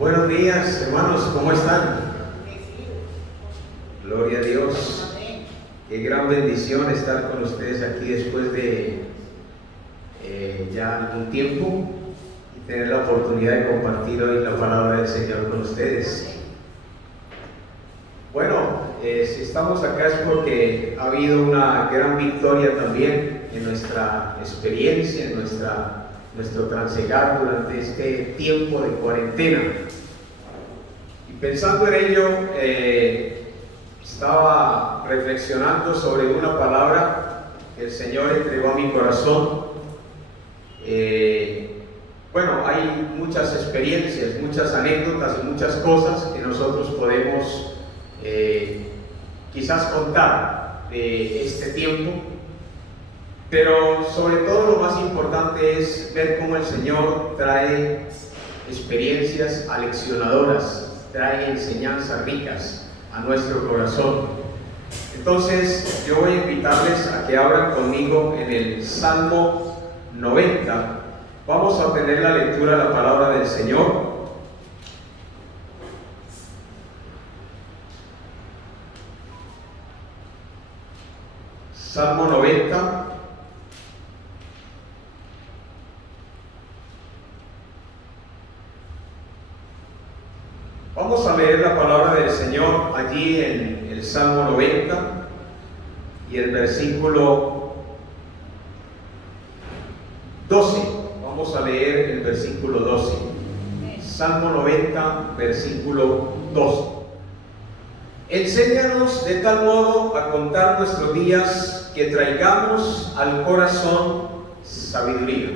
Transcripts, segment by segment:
Buenos días, hermanos, ¿cómo están? Gloria a Dios. Qué gran bendición estar con ustedes aquí después de ya algún tiempo y tener la oportunidad de compartir hoy la palabra del Señor con ustedes. Bueno, si estamos acá es porque ha habido una gran victoria también en nuestra experiencia, en nuestro transegar durante este tiempo de cuarentena. Y pensando en ello, estaba reflexionando sobre una palabra que el Señor entregó a mi corazón. Bueno, hay muchas experiencias, muchas anécdotas y muchas cosas que nosotros podemos quizás contar de este tiempo, pero sobre todo lo más importante es ver cómo el Señor trae experiencias aleccionadoras, trae enseñanzas ricas a nuestro corazón. Entonces yo voy a invitarles a que abran conmigo en el Salmo 90. Vamos a tener la lectura de la palabra del Señor. Salmo 90. Vamos a leer la palabra del Señor allí en el Salmo 90 y el versículo 12. Vamos a leer el versículo 12. Salmo 90, versículo 12. Enséñanos de tal modo a contar nuestros días que traigamos al corazón sabiduría.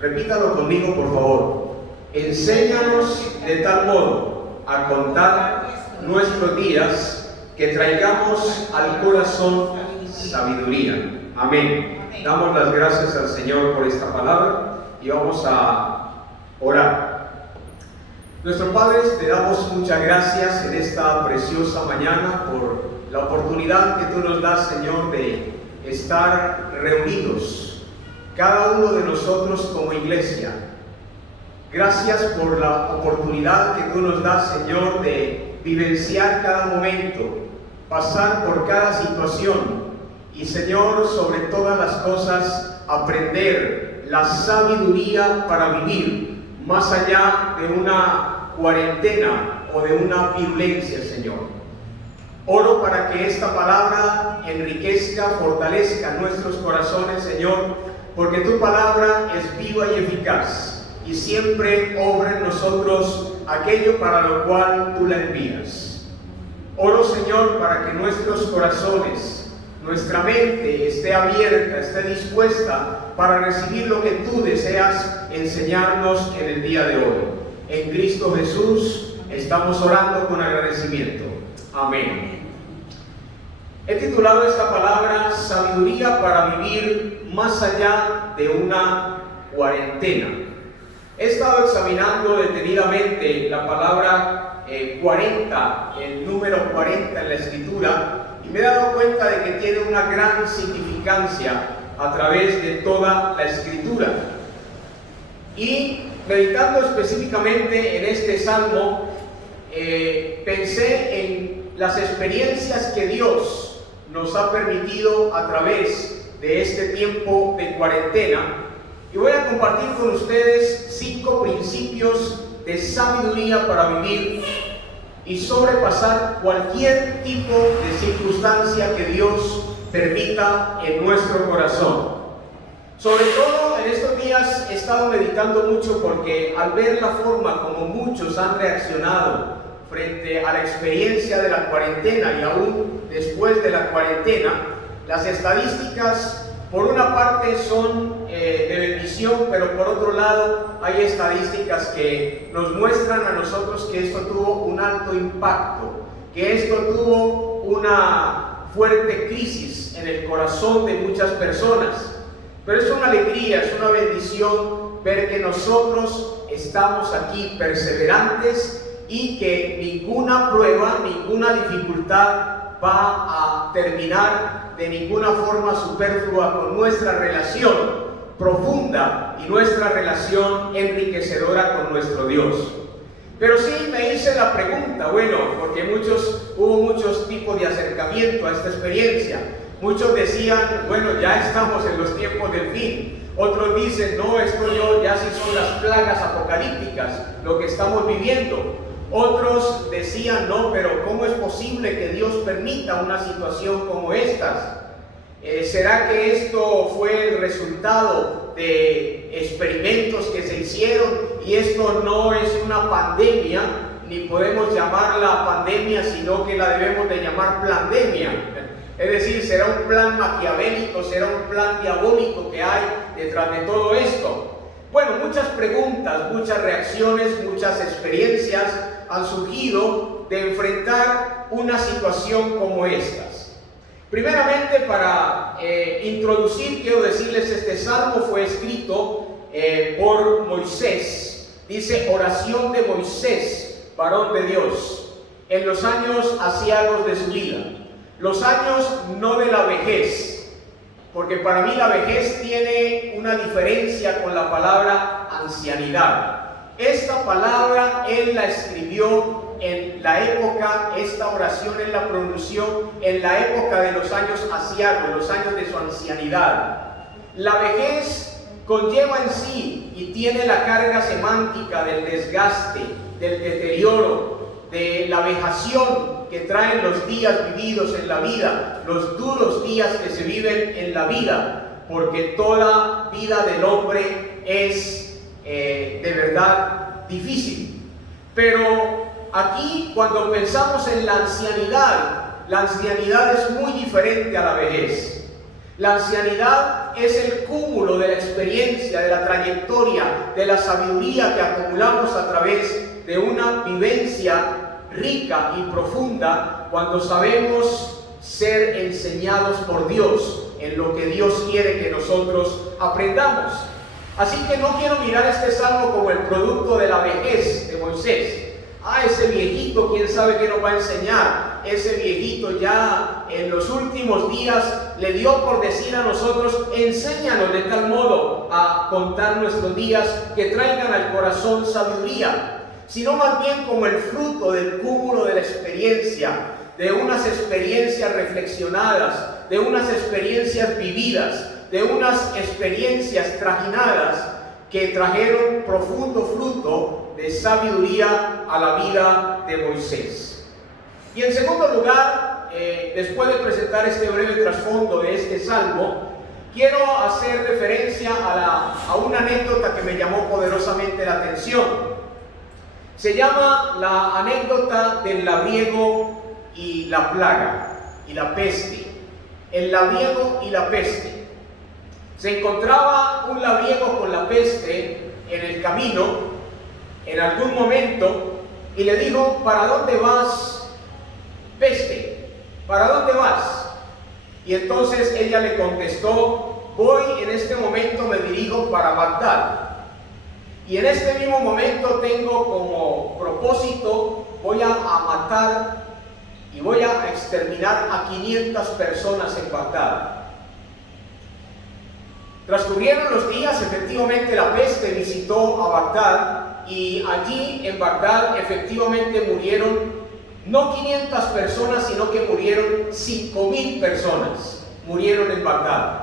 Repítalo conmigo, por favor. Enséñanos de tal modo a contar nuestros días que traigamos al corazón sabiduría. Amén. Damos las gracias al Señor por esta palabra y vamos a orar. Nuestro Padre, te damos muchas gracias en esta preciosa mañana por la oportunidad que tú nos das, Señor, de estar reunidos, cada uno de nosotros como iglesia. Gracias por la oportunidad que tú nos das, Señor, de vivenciar cada momento, pasar por cada situación y, Señor, sobre todas las cosas, aprender la sabiduría para vivir más allá de una cuarentena o de una virulencia, Señor. Oro para que esta palabra enriquezca, fortalezca nuestros corazones, Señor, porque tu palabra es viva y eficaz y siempre obra en nosotros aquello para lo cual tú la envías. Oro, Señor, para que nuestros corazones, nuestra mente esté abierta, esté dispuesta para recibir lo que tú deseas enseñarnos en el día de hoy. En Cristo Jesús estamos orando con agradecimiento. Amén. He titulado esta palabra Sabiduría para vivir más allá de una cuarentena. He estado examinando detenidamente la palabra 40, el número 40 en la Escritura, y me he dado cuenta de que tiene una gran significancia a través de toda la Escritura. Y meditando específicamente en este salmo, pensé en las experiencias que Dios nos ha permitido a través de este tiempo de cuarentena, y voy a compartir con ustedes 5 principios de sabiduría para vivir y sobrepasar cualquier tipo de circunstancia que Dios permita en nuestro corazón. Sobre todo en estos días he estado meditando mucho porque al ver la forma como muchos han reaccionado frente a la experiencia de la cuarentena y aún después de la cuarentena, las estadísticas por una parte son de bendición, pero por otro lado hay estadísticas que nos muestran a nosotros que esto tuvo un alto impacto, que esto tuvo una fuerte crisis en el corazón de muchas personas. Pero es una alegría, es una bendición ver que nosotros estamos aquí perseverantes y que ninguna prueba, ninguna dificultad va a terminar de ninguna forma superflua con nuestra relación profunda y nuestra relación enriquecedora con nuestro Dios. Pero sí me hice la pregunta, bueno, porque hubo muchos tipos de acercamiento a esta experiencia. Muchos decían, bueno, ya estamos en los tiempos del fin. Otros dicen, no, ya sí son las plagas apocalípticas, lo que estamos viviendo. Otros decían, no, pero ¿cómo es posible que Dios permita una situación como estas? ¿Será que esto fue el resultado de experimentos que se hicieron y esto no es una pandemia, ni podemos llamarla pandemia, sino que la debemos de llamar plandemia? Es decir, ¿será un plan maquiavélico, será un plan diabólico que hay detrás de todo esto? Bueno, muchas preguntas, muchas reacciones, muchas experiencias han surgido de enfrentar una situación como estas. Primeramente, para introducir, quiero decirles, este salmo fue escrito por Moisés. Dice, oración de Moisés, varón de Dios, en los años aciagos de su vida. Los años no de la vejez, porque para mí la vejez tiene una diferencia con la palabra ancianidad. Esta palabra él la escribió en la época, esta oración él la pronunció en la época de los años aciagos, los años de su ancianidad. La vejez conlleva en sí y tiene la carga semántica del desgaste, del deterioro, de la vejación que traen los días vividos en la vida, los duros días que se viven en la vida, porque toda vida del hombre es de verdad difícil. Pero aquí, cuando pensamos en la ancianidad es muy diferente a la vejez. La ancianidad es el cúmulo de la experiencia, de la trayectoria, de la sabiduría que acumulamos a través de una vivencia rica y profunda cuando sabemos ser enseñados por Dios en lo que Dios quiere que nosotros aprendamos. Así que no quiero mirar este salmo como el producto de la vejez de Moisés. Ese viejito, quién sabe qué nos va a enseñar. Ese viejito ya en los últimos días le dio por decir a nosotros, enséñanos de tal modo a contar nuestros días que traigan al corazón sabiduría, sino más bien como el fruto del cúmulo de la experiencia, de unas experiencias reflexionadas, de unas experiencias vividas, de unas experiencias trajinadas que trajeron profundo fruto de sabiduría a la vida de Moisés. Y en segundo lugar, después de presentar este breve trasfondo de este salmo, quiero hacer referencia a una anécdota que me llamó poderosamente la atención. Se llama la anécdota del labriego y la plaga y la peste. El labriego y la peste. Se encontraba un labriego con la peste en el camino en algún momento y le dijo, ¿para dónde vas, peste? ¿Para dónde vas? Y entonces ella le contestó, voy en este momento, me dirijo para Bagdad. Y en este mismo momento tengo como propósito, voy a matar y voy a exterminar a 500 personas en Bagdad. Transcurrieron los días, efectivamente la peste visitó a Bagdad y allí en Bagdad efectivamente murieron no 500 personas, sino que murieron 5.000 personas, murieron en Bagdad.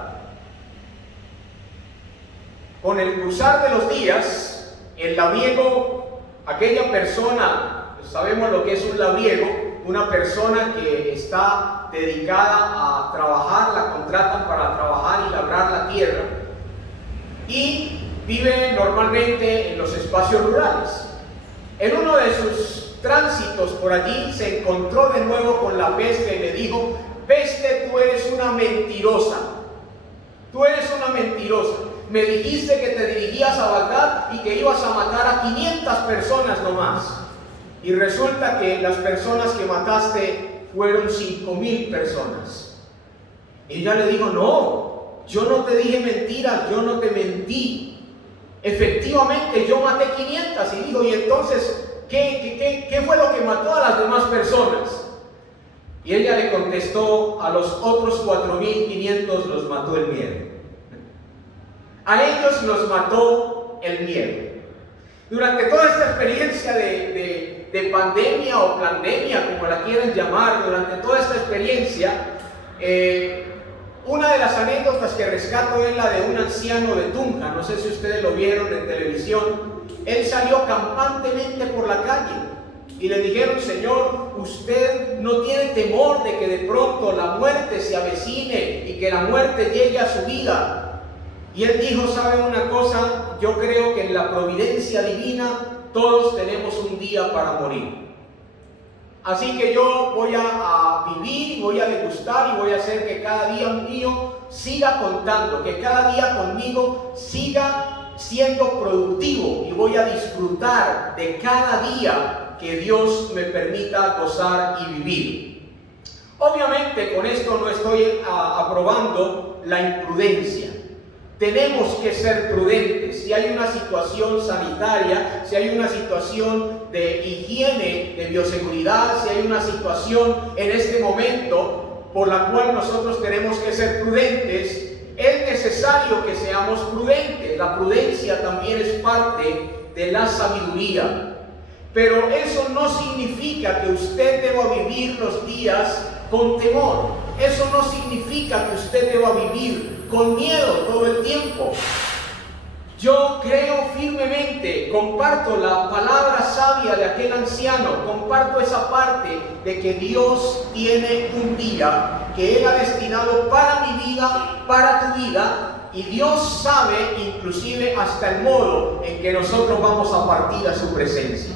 Con el cruzar de los días, el labriego, aquella persona, sabemos lo que es un labriego, una persona que está dedicada a trabajar, la contratan para trabajar y labrar la tierra y vive normalmente en los espacios rurales. En uno de sus tránsitos por allí se encontró de nuevo con la peste y le dijo, peste, tú eres una mentirosa, tú eres una mentirosa. Me dijiste que te dirigías a Bagdad y que ibas a matar a 500 personas nomás. Y resulta que las personas que mataste fueron 5.000 personas. Ella le dijo, no, yo no te dije mentiras, yo no te mentí. Efectivamente, yo maté 500. Y dijo, ¿y entonces qué fue lo que mató a las demás personas? Y ella le contestó, a los otros 4.500 los mató el miedo. A ellos los mató el miedo. Durante toda esta experiencia de de pandemia o pandemia, como la quieran llamar, durante toda esta experiencia, una de las anécdotas que rescato es la de un anciano de Tunja. No sé si ustedes lo vieron en televisión. Él salió campantemente por la calle y le dijeron: Señor, usted no tiene temor de que de pronto la muerte se avecine y que la muerte llegue a su vida. Y él dijo: ¿saben una cosa? Yo creo que en la providencia divina todos tenemos un día para morir. Así que yo voy a vivir y voy a degustar y voy a hacer que cada día mío siga contando, que cada día conmigo siga siendo productivo, y voy a disfrutar de cada día que Dios me permita gozar y vivir. Obviamente con esto no estoy aprobando la imprudencia. Tenemos que ser prudentes. Si hay una situación sanitaria, si hay una situación de higiene, de bioseguridad, si hay una situación en este momento por la cual nosotros tenemos que ser prudentes, es necesario que seamos prudentes. La prudencia también es parte de la sabiduría. Pero eso no significa que usted deba vivir los días con temor. Eso no significa que usted deba vivir con miedo todo el tiempo. Yo creo firmemente, comparto la palabra sabia de aquel anciano, comparto esa parte de que Dios tiene un día que Él ha destinado para mi vida, para tu vida, y Dios sabe inclusive hasta el modo en que nosotros vamos a partir a su presencia.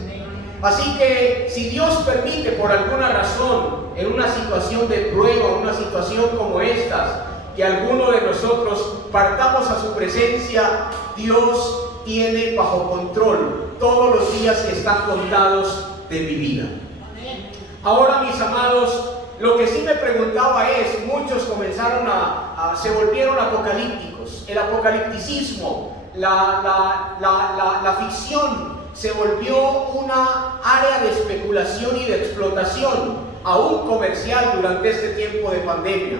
Así que si Dios permite por alguna razón, en una situación de prueba, en una situación como estas, que alguno de nosotros partamos a su presencia, Dios tiene bajo control todos los días que están contados de mi vida. Ahora, mis amados, lo que sí me preguntaba es, muchos comenzaron se volvieron apocalípticos. El apocalipticismo, la ficción, se volvió una área de especulación y de explotación, aún comercial, durante este tiempo de pandemia.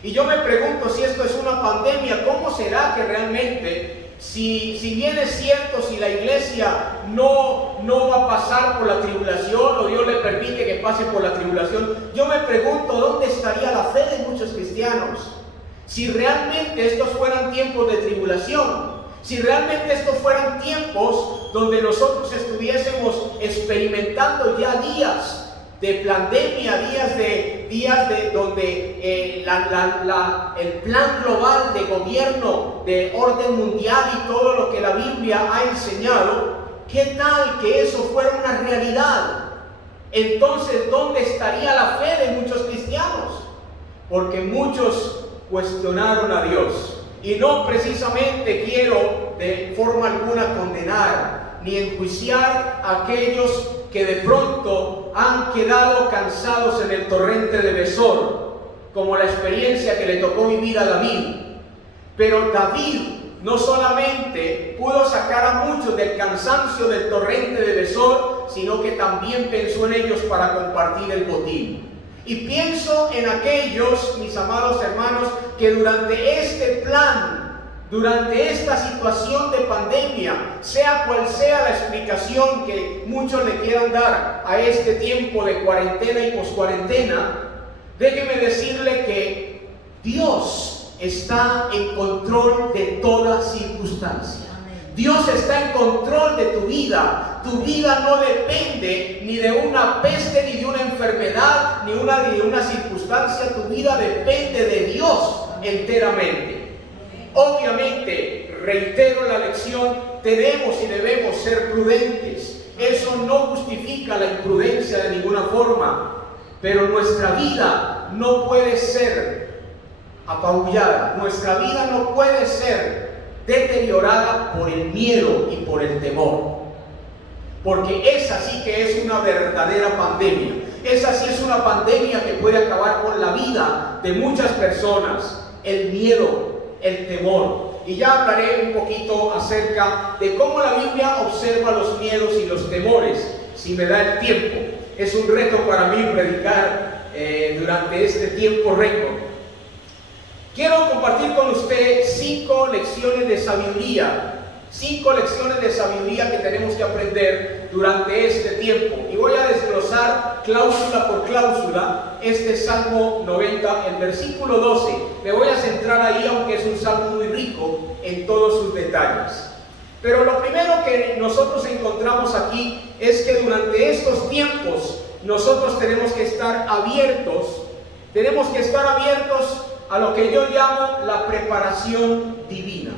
Y yo me pregunto, si esto es una pandemia, ¿cómo será que realmente, si bien es cierto, si la iglesia no va a pasar por la tribulación, o Dios le permite que pase por la tribulación, yo me pregunto, ¿dónde estaría la fe de muchos cristianos? Si realmente estos fueran tiempos de tribulación, si realmente estos fueran tiempos donde nosotros estuviésemos experimentando ya días de pandemia, días de donde el plan global de gobierno, de orden mundial y todo lo que la Biblia ha enseñado, ¿qué tal que eso fuera una realidad? Entonces, ¿dónde estaría la fe de muchos cristianos? Porque muchos cuestionaron a Dios. Y no precisamente quiero de forma alguna condenar ni enjuiciar a aquellos que de pronto han quedado cansados en el torrente de Besor, como la experiencia que le tocó vivir a David. Pero David no solamente pudo sacar a muchos del cansancio del torrente de Besor, sino que también pensó en ellos para compartir el botín. Y pienso en aquellos, mis amados hermanos, que durante este plan, durante esta situación de pandemia, sea cual sea la explicación que muchos le quieran dar a este tiempo de cuarentena y poscuarentena, déjeme decirle que Dios está en control de toda circunstancia. Dios está en control de tu vida. Tu vida no depende ni de una peste, ni de una enfermedad, ni de una circunstancia. Tu vida depende de Dios enteramente. Obviamente, reitero la lección, tenemos y debemos ser prudentes. Eso no justifica la imprudencia de ninguna forma, pero nuestra vida no puede ser apabullada. Nuestra vida no puede ser deteriorada por el miedo y por el temor, porque esa sí que es una verdadera pandemia. Esa sí es una pandemia que puede acabar con la vida de muchas personas. El miedo, el temor. Y ya hablaré un poquito acerca de cómo la Biblia observa los miedos y los temores, si me da el tiempo. Es un reto para mí predicar durante este tiempo récord. Quiero compartir con usted 5 lecciones de sabiduría. 5 lecciones de sabiduría que tenemos que aprender durante este tiempo. Y voy a desglosar cláusula por cláusula este Salmo 90, el versículo 12. Me voy a centrar ahí, aunque es un salmo muy rico en todos sus detalles. Pero lo primero que nosotros encontramos aquí es que durante estos tiempos nosotros tenemos que estar abiertos a lo que yo llamo la preparación divina.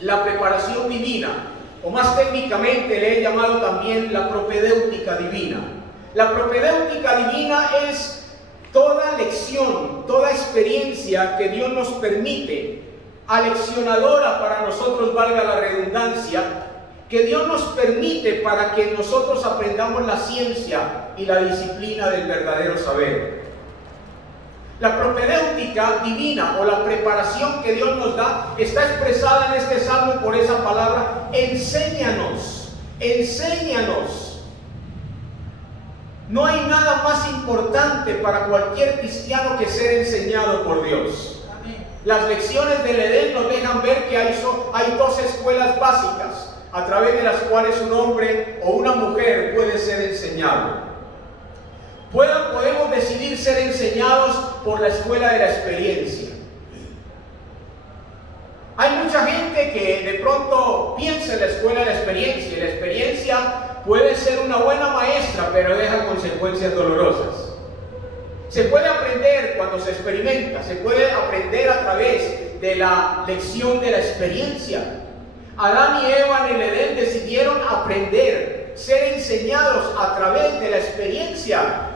La preparación divina, o más técnicamente le he llamado también la propedéutica divina. La propedéutica divina es toda lección, toda experiencia que Dios nos permite, aleccionadora para nosotros, valga la redundancia, que Dios nos permite para que nosotros aprendamos la ciencia y la disciplina del verdadero saber. La propedéutica divina o la preparación que Dios nos da está expresada en este salmo por esa palabra: enséñanos, enséñanos. No hay nada más importante para cualquier cristiano que ser enseñado por Dios. Las lecciones del Edén nos dejan ver que hay dos escuelas básicas a través de las cuales un hombre o una mujer puede ser enseñado. Podemos decidir ser enseñados por la escuela de la experiencia. Hay mucha gente que de pronto piensa en la escuela de la experiencia, y la experiencia puede ser una buena maestra, pero deja consecuencias dolorosas. Se puede aprender cuando se experimenta, se puede aprender a través de la lección de la experiencia. Adán y Eva en el Edén decidieron aprender, ser enseñados a través de la experiencia.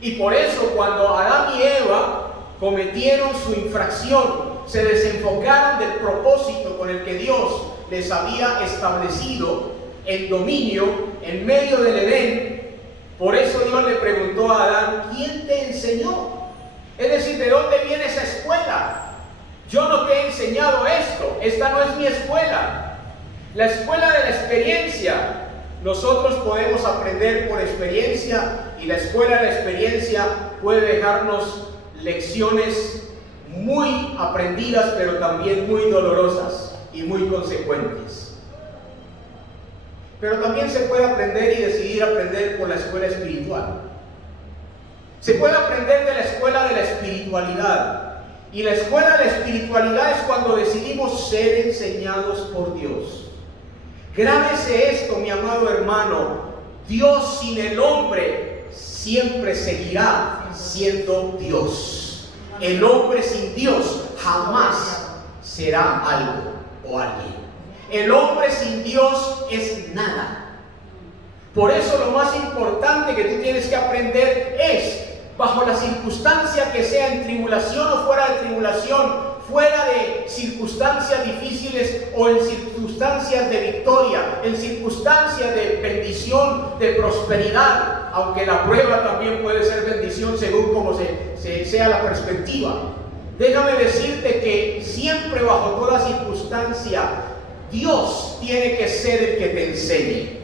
Y por eso cuando Adán y Eva cometieron su infracción, se desenfocaron del propósito con el que Dios les había establecido el dominio en medio del Edén. Por eso Dios le preguntó a Adán: ¿quién te enseñó? Es decir, ¿de dónde viene esa escuela? Yo no te he enseñado esto, esta no es mi escuela. La escuela de la experiencia. Nosotros podemos aprender por experiencia, y la escuela de la experiencia puede dejarnos lecciones muy aprendidas, pero también muy dolorosas y muy consecuentes. Pero también se puede aprender y decidir aprender por la escuela espiritual. Se puede aprender de la escuela de la espiritualidad. Y la escuela de la espiritualidad es cuando decidimos ser enseñados por Dios. Grábese esto, mi amado hermano: Dios sin el hombre siempre seguirá siendo Dios. El hombre sin Dios jamás será algo o alguien. El hombre sin Dios es nada. Por eso lo más importante que tú tienes que aprender es, bajo la circunstancia que sea, en tribulación o fuera de tribulación, fuera de circunstancias difíciles o en circunstancias de victoria, en circunstancias de bendición, de prosperidad, aunque la prueba también puede ser bendición según como sea la perspectiva. Déjame decirte que siempre, bajo toda circunstancia, Dios tiene que ser el que te enseñe.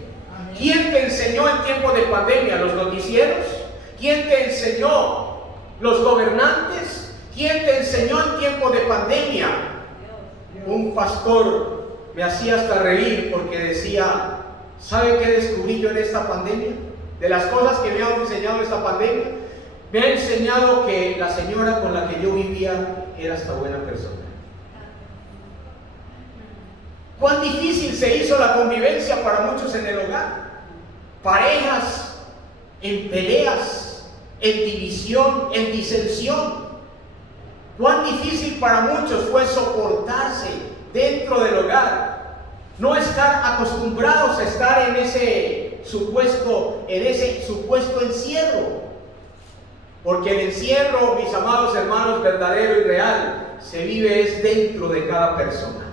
¿Quién te enseñó en tiempos de pandemia? ¿Los noticieros? ¿Quién te enseñó? ¿Los gobernantes? ¿Quién te enseñó en tiempos de pandemia? Un pastor me hacía hasta reír porque decía: ¿sabe qué descubrí yo en esta pandemia? De las cosas que me han enseñado esta pandemia, me ha enseñado que la señora con la que yo vivía era hasta buena persona. ¿Cuán difícil se hizo la convivencia para muchos en el hogar? Parejas en peleas, en división, en disensión. Cuán difícil para muchos fue soportarse dentro del hogar, no estar acostumbrados a estar en ese supuesto encierro, porque el encierro, mis amados hermanos, verdadero y real, se vive es dentro de cada persona.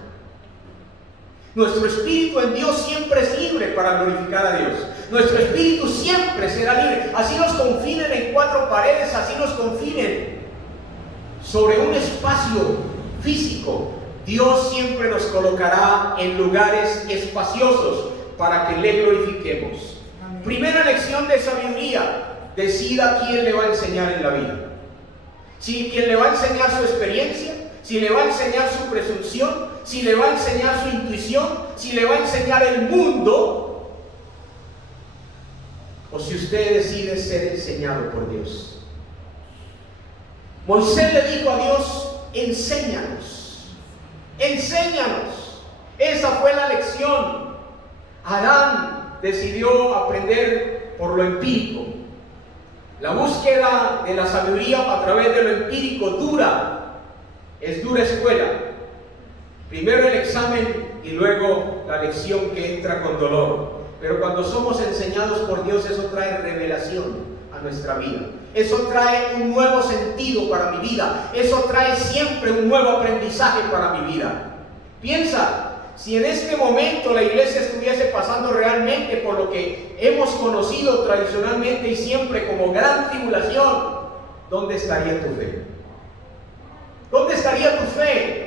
Nuestro espíritu en Dios siempre es libre para glorificar a Dios. Nuestro espíritu siempre será libre. Así nos confinen en cuatro paredes, así nos confinen sobre un espacio físico. Dios siempre nos colocará en lugares espaciosos para que le glorifiquemos. Amén. Primera lección de sabiduría: decida quién le va a enseñar en la vida. Si quien le va a enseñar su experiencia, si le va a enseñar su presunción, si le va a enseñar su intuición, si le va a enseñar el mundo, o si usted decide ser enseñado por Dios. Moisés le dijo a Dios: enséñanos, enséñanos. Esa fue la lección. Adán decidió aprender por lo empírico. La búsqueda de la sabiduría a través de lo empírico es dura escuela. Primero el examen y luego la lección que entra con dolor. Pero cuando somos enseñados por Dios, eso trae revelación a nuestra vida. Eso trae un nuevo sentido para mi vida. Eso trae siempre un nuevo aprendizaje para mi vida. Piensa, si en este momento la iglesia estuviese pasando realmente por lo que hemos conocido tradicionalmente y siempre como gran tribulación, ¿dónde estaría tu fe? ¿Dónde estaría tu fe?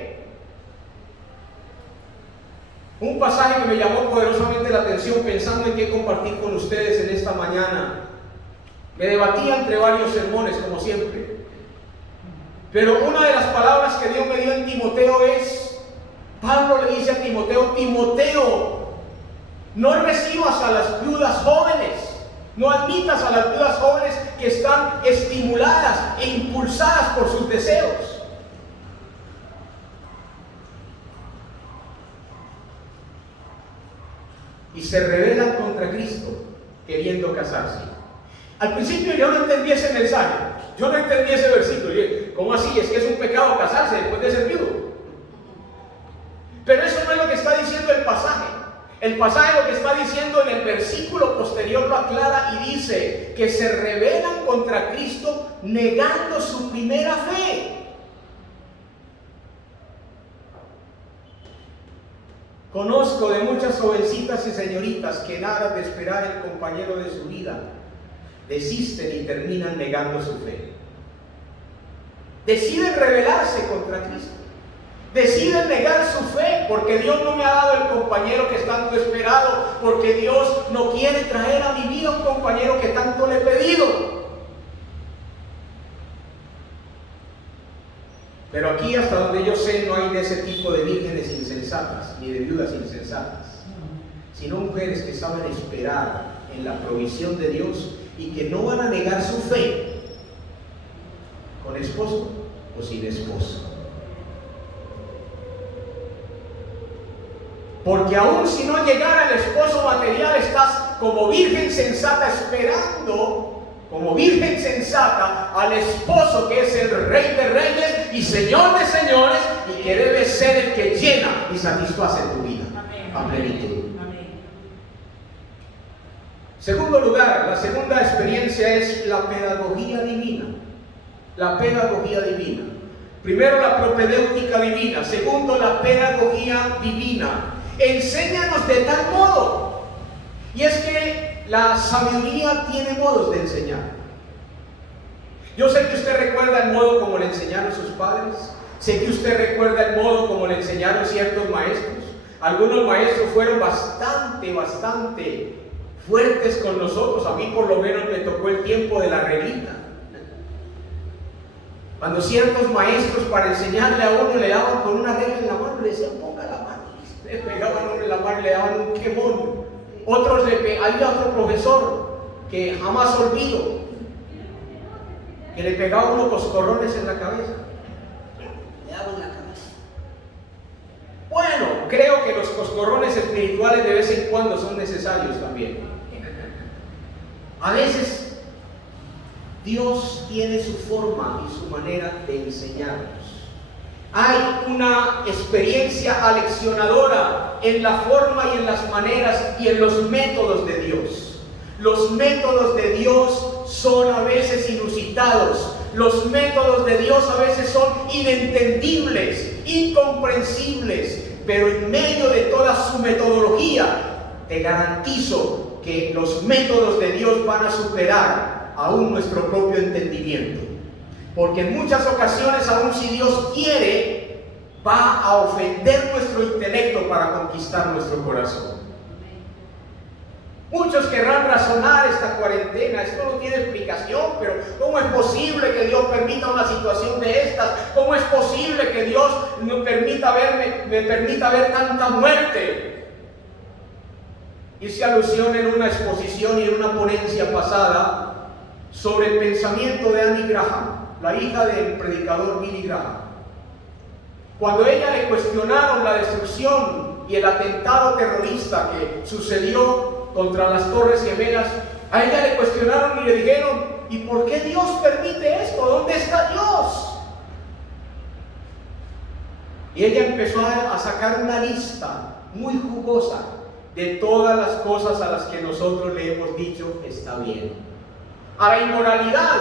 Un pasaje que me llamó poderosamente la atención pensando en qué compartir con ustedes en esta mañana. Me debatía entre varios sermones, como siempre. Pero una de las palabras que Dios me dio en Timoteo es: Pablo le dice a Timoteo: Timoteo, no recibas a las viudas jóvenes, no admitas a las viudas jóvenes que están estimuladas e impulsadas por sus deseos. Y se rebelan contra Cristo queriendo casarse. Al principio yo no entendí ese mensaje, yo no entendí ese versículo. ¿Cómo así? ¿Es que es un pecado casarse después de ser viudo? Pero eso no es lo que está diciendo el pasaje. El pasaje lo que está diciendo en el versículo posterior lo aclara y dice que se rebelan contra Cristo negando su primera fe. Conozco de muchas jovencitas y señoritas que nada de esperar el compañero de su vida, desisten y terminan negando su fe. Deciden rebelarse contra Cristo. Deciden negar su fe porque Dios no me ha dado el compañero que es tanto esperado, porque Dios no quiere traer a mi vida un compañero que tanto le he pedido. Pero aquí, hasta donde yo sé, no hay de ese tipo de vírgenes insensatas ni de viudas insensatas, sino mujeres que saben esperar en la provisión de Dios y que no van a negar su fe con esposo o sin esposo. Porque aún si no llegara el esposo material, estás como virgen sensata esperando, como virgen sensata, al esposo que es el Rey de Reyes y Señor de Señores, y que debe ser el que llena y satisface tu vida a plenitud. Segundo lugar, la segunda experiencia es la pedagogía divina. La pedagogía divina. Primero, la propedéutica divina. Segundo, la pedagogía divina. Enséñanos de tal modo. Y es que la sabiduría tiene modos de enseñar. Yo sé que usted recuerda el modo como le enseñaron sus padres. Sé que usted recuerda el modo como le enseñaron ciertos maestros. Algunos maestros fueron bastante fuertes con nosotros. A mí por lo menos me tocó el tiempo de la reglita. Cuando ciertos maestros para enseñarle a uno le daban con una regla en la mano, le decían ponga la mano. Le pegaban uno en la mano y le daban un quemón. Había otro profesor que jamás olvido, que le pegaba unos coscorrones en la cabeza. Le daba en la cabeza. Bueno, creo que los coscorrones espirituales de vez en cuando son necesarios también. A veces Dios tiene su forma y su manera de enseñarnos. Hay una experiencia aleccionadora en la forma y en las maneras y en los métodos de Dios. Los métodos de Dios son a veces inusitados. Los métodos de Dios a veces son inentendibles, incomprensibles. Pero en medio de toda su metodología, te garantizo que los métodos de Dios van a superar aún nuestro propio entendimiento. Porque en muchas ocasiones, aun si Dios quiere, va a ofender nuestro intelecto para conquistar nuestro corazón. Muchos querrán razonar esta cuarentena, esto no tiene explicación, pero ¿cómo es posible que Dios permita una situación de estas? ¿Cómo es posible que Dios me permita ver tanta muerte? Hice alusión en una exposición y en una ponencia pasada sobre el pensamiento de Annie Graham, la hija del predicador Billy Graham. Cuando a ella le cuestionaron la destrucción y el atentado terrorista que sucedió contra las Torres Gemelas, a ella le cuestionaron y le dijeron: ¿y por qué Dios permite esto? ¿Dónde está Dios? Y ella empezó a sacar una lista muy jugosa de todas las cosas a las que nosotros le hemos dicho está bien. A la inmoralidad,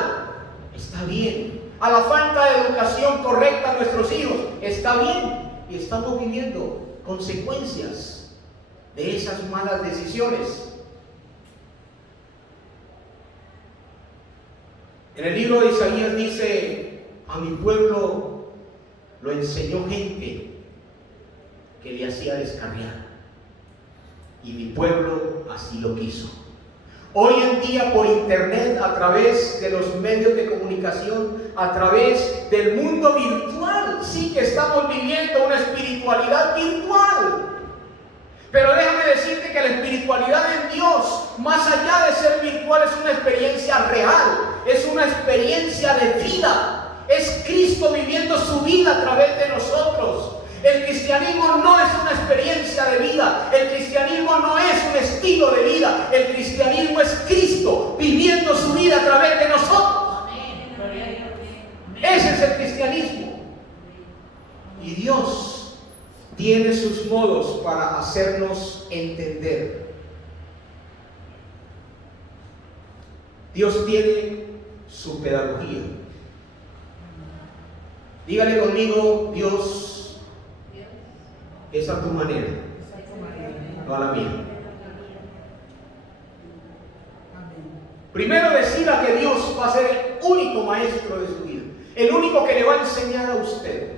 está bien. A la falta de educación correcta a nuestros hijos, está bien. Y estamos viviendo consecuencias de esas malas decisiones. En el libro de Isaías dice: a mi pueblo lo enseñó gente que le hacía descarriar, y mi pueblo así lo quiso. Hoy en día, por internet, a través de los medios de comunicación, a través del mundo virtual, sí que estamos viviendo una espiritualidad virtual. Pero déjame decirte que la espiritualidad en Dios, más allá de ser virtual, es una experiencia real, es una experiencia de vida. Es Cristo viviendo su vida a través de nosotros. El cristianismo no es una experiencia de vida, el cristianismo no es un estilo de vida, el cristianismo es Cristo viviendo su vida a través de nosotros. Ese es el cristianismo. Y Dios tiene sus modos para hacernos entender. Dios tiene su pedagogía. Dígale conmigo: Dios es a tu manera, no a la mía. Primero decida que Dios va a ser el único maestro de su vida, el único que le va a enseñar a usted.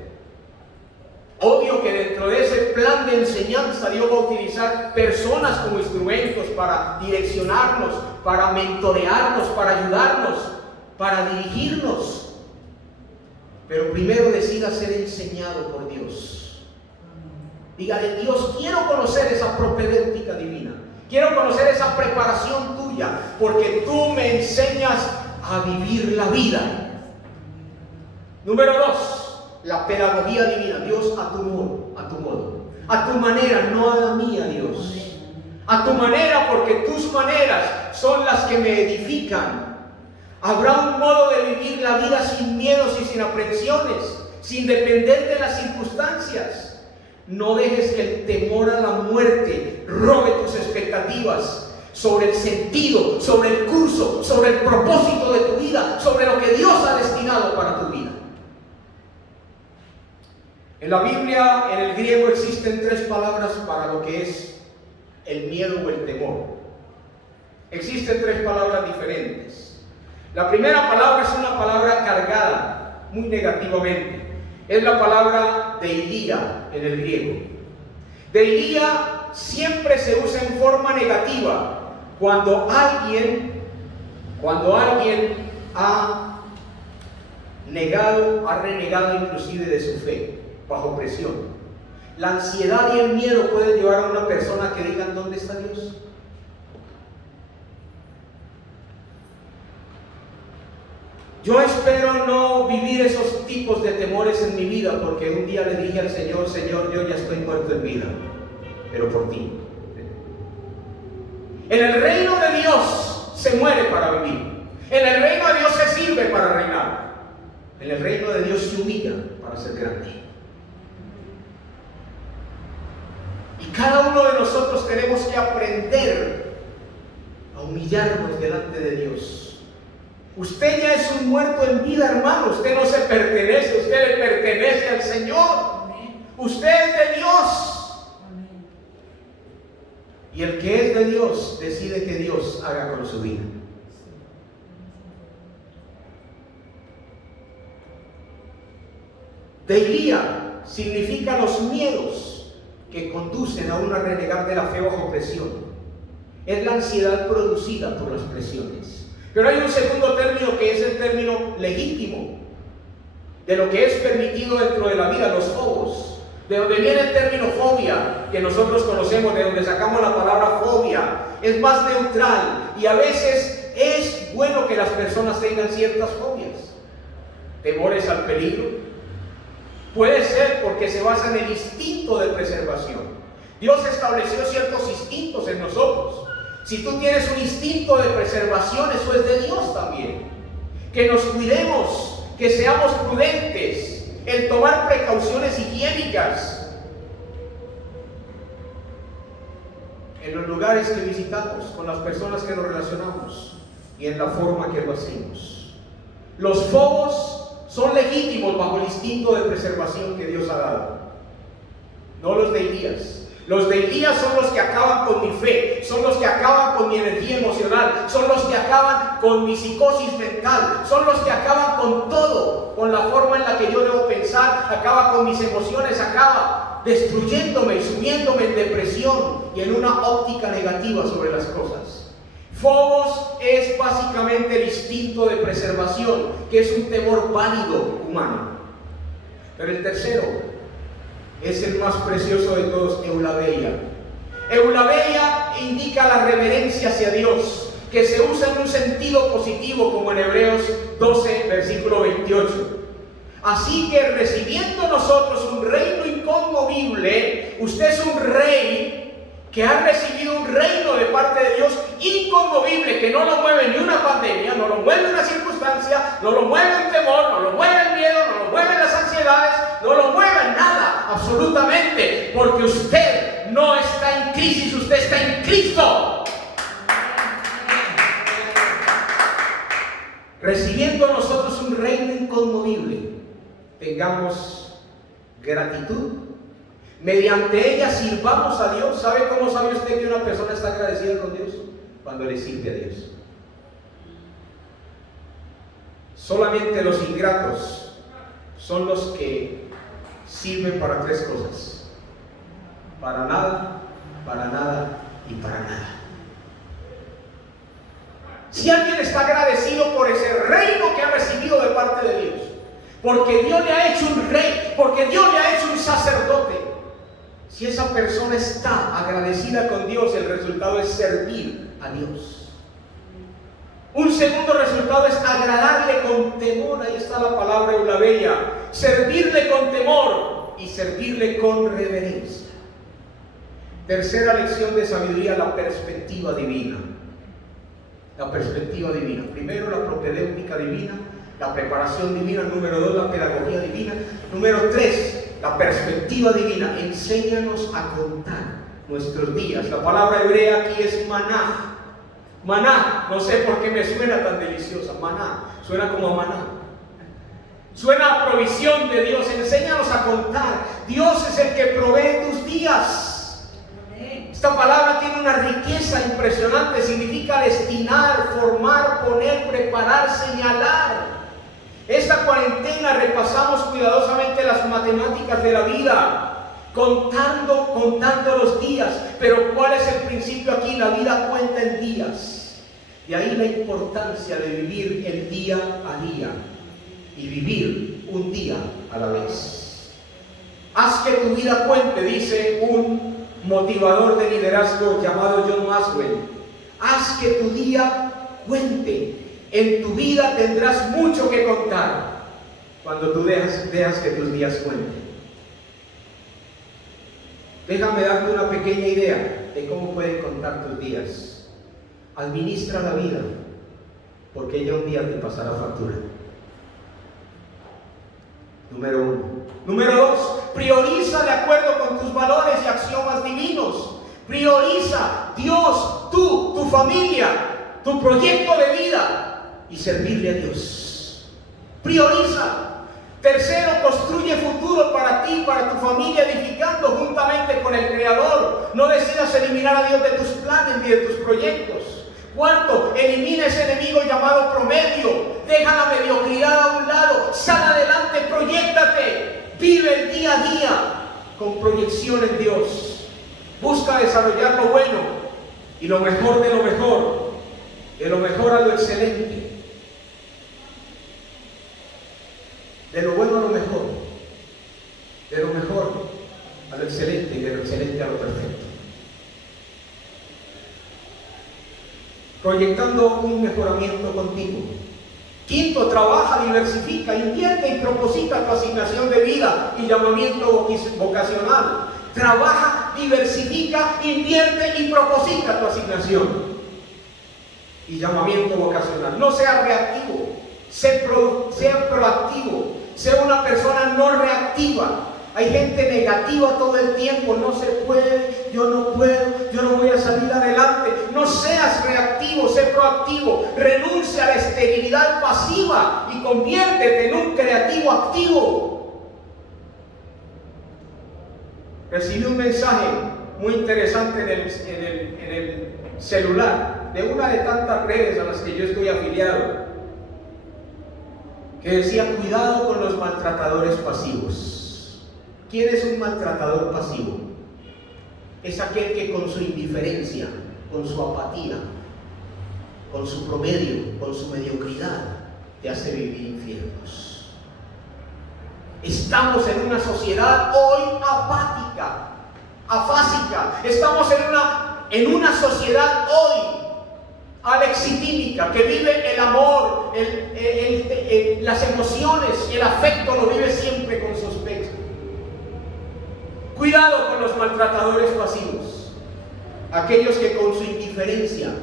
Obvio que dentro de ese plan de enseñanza Dios va a utilizar personas como instrumentos para direccionarnos, para mentorearnos, para ayudarnos, para dirigirnos. Pero primero decida ser enseñado por Dios. Dígale: Dios, quiero conocer esa propedéutica divina, quiero conocer esa preparación tuya, porque tú me enseñas a vivir la vida. Número 2, la pedagogía divina. Dios a tu modo, a tu manera, no a la mía, Dios. A tu manera, porque tus maneras son las que me edifican. Habrá un modo de vivir la vida sin miedos y sin aprensiones, sin depender de las circunstancias. No dejes que el temor a la muerte robe tus expectativas sobre el sentido, sobre el curso, sobre el propósito de tu vida, sobre lo que Dios ha destinado para tu vida. En la Biblia, en el griego, existen 3 palabras para lo que es el miedo o el temor. Existen 3 palabras diferentes. La primera palabra es una palabra cargada muy negativamente. Es la palabra deilía en el griego. Deilía siempre se usa en forma negativa cuando alguien ha renegado inclusive de su fe, bajo presión. La ansiedad y el miedo pueden llevar a una persona que diga: ¿dónde está Dios? Yo espero no vivir esos tipos de temores en mi vida, porque un día le dije al Señor: Señor, yo ya estoy muerto en vida, pero por ti. En el reino de Dios se muere para vivir. En el reino de Dios se sirve para reinar. En el reino de Dios se humilla para ser grande. Y cada uno de nosotros tenemos que aprender a humillarnos delante de Dios. Usted ya es un muerto en vida, hermano. Usted no se pertenece, usted le pertenece al Señor. Usted es de Dios. Y el que es de Dios decide que Dios haga con su vida. Deilía significa los miedos que conducen a uno a renegar de la fe bajo presión. Es la ansiedad producida por las presiones. Pero hay un segundo término que es el término legítimo de lo que es permitido dentro de la vida, los phobos. de donde viene el término fobia, que nosotros conocemos, de donde sacamos la palabra fobia. Es más neutral y a veces es bueno que las personas tengan ciertas fobias. Temores al peligro. Puede ser porque se basa en el instinto de preservación. Dios estableció ciertos instintos en nosotros. Si tú tienes un instinto de preservación, eso es de Dios también. Que nos cuidemos, que seamos prudentes en tomar precauciones higiénicas en los lugares que visitamos, con las personas que nos relacionamos y en la forma que lo hacemos. Los fobos son legítimos bajo el instinto de preservación que Dios ha dado, no los de Elías. Los de Elías son los que acaban con mi fe, son los que acaban con mi energía emocional, son los que acaban con mi psicosis mental, son los que acaban con todo, con la forma en la que yo debo pensar, acaba con mis emociones, acaba destruyéndome y sumiéndome en depresión y en una óptica negativa sobre las cosas. Phobos es básicamente el instinto de preservación, que es un temor válido humano. Pero el tercero es el más precioso de todos, eulabeia. Eulabeia indica la reverencia hacia Dios, que se usa en un sentido positivo, como en Hebreos 12, versículo 28. Así que recibiendo nosotros un reino inconmovible, usted es un rey que ha recibido un reino de parte de Dios inconmovible, que no lo mueve ni una pandemia, no lo mueve una circunstancia, no lo mueve un temor, no lo mueve el miedo, no lo mueve las ansiedades, no lo mueve nada, absolutamente, porque usted no está en crisis, usted está en Cristo. Recibiendo nosotros un reino inconmovible, tengamos gratitud. Mediante ella sirvamos a Dios. ¿Sabe cómo sabe usted que una persona está agradecida con Dios? Cuando le sirve a Dios. Solamente los ingratos son los que sirven para tres cosas: para nada y para nada. Si alguien está agradecido por ese reino que ha recibido de parte de Dios, porque Dios le ha hecho un rey, porque Dios le ha hecho un sacerdote, si esa persona está agradecida con Dios, el resultado es servir a Dios. Un segundo resultado es agradarle con temor. Ahí está la palabra eulabeia. Servirle con temor y servirle con reverencia. Tercera lección de sabiduría: la perspectiva divina. La perspectiva divina. Primero, la propedéutica divina, la preparación divina. Número 2, la pedagogía divina. Número 3, la perspectiva divina. Enséñanos a contar nuestros días. La palabra hebrea aquí es maná. Maná, no sé por qué me suena tan deliciosa. Maná, suena como a maná. Suena a provisión de Dios. Enséñanos a contar. Dios es el que provee tus días. Esta palabra tiene una riqueza impresionante. Significa destinar, formar, poner, preparar, señalar. Esta cuarentena repasamos cuidadosamente las matemáticas de la vida, contando los días. Pero ¿cuál es el principio aquí? La vida cuenta en días. De ahí la importancia de vivir el día a día y vivir un día a la vez. Haz que tu vida cuente, dice un motivador de liderazgo llamado John Maxwell. Haz que tu día cuente. En tu vida tendrás mucho que contar cuando tú dejas que tus días cuenten. Déjame darte una pequeña idea de cómo pueden contar tus días. Administra la vida, porque ella un día te pasará factura. Número 1. Número 2, prioriza de acuerdo con tus valores y axiomas divinos. Prioriza Dios, tú, tu familia, tu proyecto de vida y servirle a Dios. Prioriza. Tercero, construye futuro para ti, para tu familia, edificando juntamente con el Creador. No decidas eliminar a Dios de tus planes ni de tus proyectos. Cuarto, elimina ese enemigo llamado promedio. Deja la mediocridad a un lado. Sal adelante, proyéctate. Vive el día a día con proyección en Dios. Busca desarrollar lo bueno y lo mejor de lo mejor. De lo mejor a lo excelente. De lo bueno a lo mejor. De lo mejor proyectando un mejoramiento continuo. Quinto, trabaja, diversifica, invierte y proposita tu asignación de vida y llamamiento vocacional. Trabaja, diversifica, invierte y proposita tu asignación y llamamiento vocacional. No sea reactivo, sea proactivo, sea una persona no reactiva. Hay gente negativa todo el tiempo, no se puede, yo no puedo, yo no voy a salir adelante. No seas reactivo, sé proactivo. Renuncia a la esterilidad pasiva y conviértete en un creativo activo. Recibí un mensaje muy interesante en el celular de una de tantas redes a las que yo estoy afiliado, que decía: cuidado con los maltratadores pasivos. ¿Quién es un maltratador pasivo? Es aquel que con su indiferencia, con su apatía, con su promedio, con su mediocridad, te hace vivir infiernos. Estamos en una sociedad hoy apática, afásica. Estamos en una sociedad hoy alexitímica, que vive el amor, las emociones y el afecto lo vive siempre con sospecha. Cuidado con los maltratadores pasivos, aquellos que con su indiferencia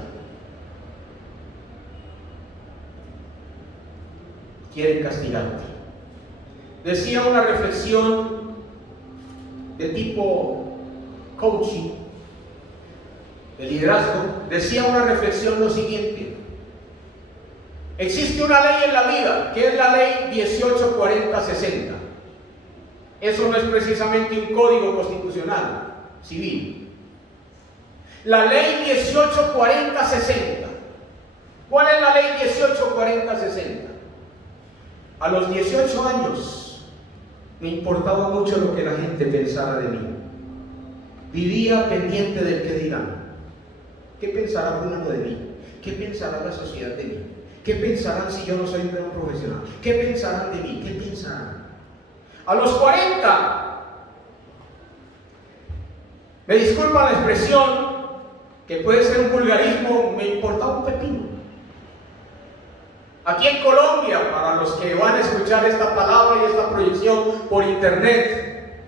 quieren castigarte. Decía una reflexión de tipo coaching, de liderazgo, decía una reflexión lo siguiente: existe una ley en la vida, que es la ley 1840-60. Eso no es precisamente un código constitucional civil. La ley 1840-60. ¿Cuál es la ley 1840-60? A los 18 años me importaba mucho lo que la gente pensara de mí. Vivía pendiente del que dirán. ¿Qué pensará uno de mí? ¿Qué pensará la sociedad de mí? ¿Qué pensarán si yo no soy un gran profesional? ¿Qué pensarán de mí? ¿Qué pensarán? A los 40, me disculpa la expresión, que puede ser un vulgarismo, me importaba un pepino. Aquí en Colombia, para los que van a escuchar esta palabra y esta proyección por internet,